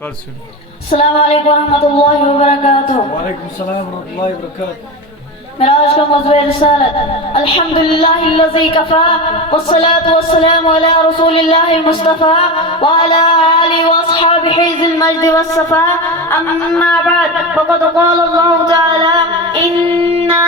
کر سنو. السلام علیکم ورحمۃ اللہ وبرکاتہ. وعلیکم السلام ورحمۃ اللہ وبرکاتہ. میرا آج کا موضوع رسالت الحمدللہ الذی کفا والصلاة والسلام علی رسول اللہ المصطفى وعلى آلہ واصحابہ ذی المجد والصفا. اما بعد فقد قال اللہ تعالی انا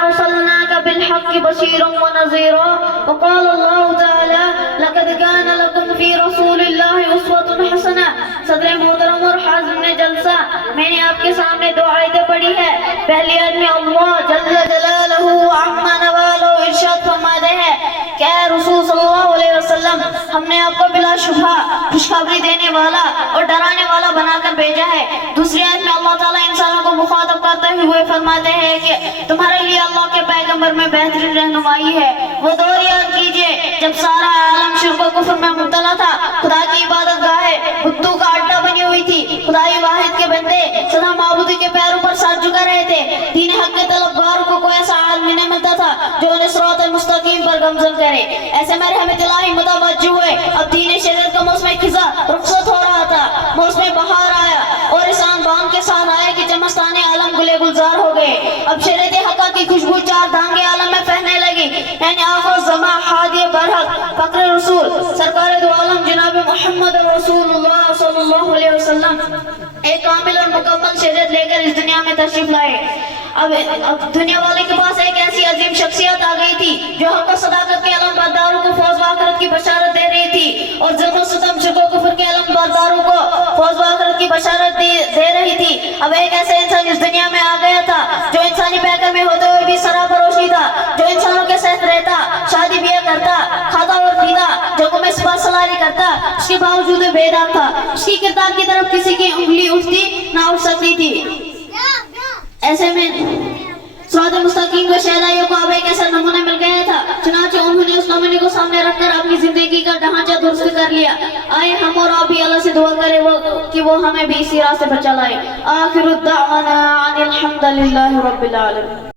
ارسلناک بالحق بشیرا ونذیرا. وقال اللہ تعالی لقد کان لکم فی رسول اللہ اسوۃ حسنہ. صدر محترم اور حاضرین جلسہ، میں نے آپ کے سامنے دو آیتیں پڑھی ہے. پہلی آیت میں اللہ جل جلالہ عما نوالہ ارشاد فرماتے ہیں کہ اے رسول صلی اللہ علیہ وسلم، ہم نے آپ کو بلا شبہ خوشخبری دینے والا اور ڈرانے والا بنا کر بھیجا ہے. دوسری آیت میں اللہ تعالیٰ انسانوں کو مخاطب کرتے ہوئے فرماتے ہیں کہ تمہارے لیے اللہ کے پیغمبر میں بہترین رہنمائی ہے. وہ دور یاد کیجئے جب سارا عالم شرک و کفر میں مبتلا تھا. خدا کی عبادت گاہیں بتوں کا اڈا بنی ہوئی تھی. خدائی واحد کے بندے سدا معبودی کے پیروں پر ساتھ جھکا رہے تھے. دین حق کے طلبگاروں کو کوئی ایسا عالم نہیں ملتا تھا جو انہیں صراط المستقیم پر گامزن کرے. ایسے میں رحمت الہی متوجہ ہوئے. اب دین شریعت کا موسم خزاں رخصت ہو رہا تھا. موسم بہار آیا اور اس آن کے ساتھ آیا کہ چمستان عالم گلے گلزار ہو گئے. اب شریعت حقہ کی خوشبو چار دھانگے عالم میں پھیلنے لگی. یعنی آخر زمان ہادی برحق فقر رسول سرکار دو عالم جناب محمد رسول اللہ صلی اللہ علیہ وسلم ایک کامل اور مکمل شریعت لے کر اس دنیا میں تشریف لائے. اب دنیا والے کے پاس ایک ایسی عظیم شخصیت آ گئی تھی جو حق و صداقت کے علم برداروں کو فوز و آخرت کی بشارت دے رہی تھی اور ظلم و ستم شرک و کفر کے علم برداروں کو فوز و آخرت کی بشارت دے رہی تھی. اب ایک ایسا انسان اس دنیا میں آ گیا تھا جو انسانی پیکر میں ہوتے ہوئے بھی سراپا روشنی تھا، جو انسانوں کے ساتھ رہتا، شادی بیاہ کرتا، کھاتا اور پیتا، جگہوں میں سپاہ سلاری کرتا، اس کے باوجود بے داغ تھا. اس کی کردار کی طرف کسی کی انگلی اٹھتی نہ اٹھ سکتی تھی. ایسے میں صراط مستقیم کو شہدائیوں کو اب ایک ایسا نمونہ مل گیا تھا. چنانچہ انہوں نے اس نمونے کو سامنے رکھ کر اپنی زندگی کا ڈھانچہ درست کر لیا. آئے ہم اور آپ بھی اللہ سے دعا کریں کہ وہ ہمیں بھی اسی راستے پر چلائے. آخر الدعوانا ان الحمد للہ رب العالمین.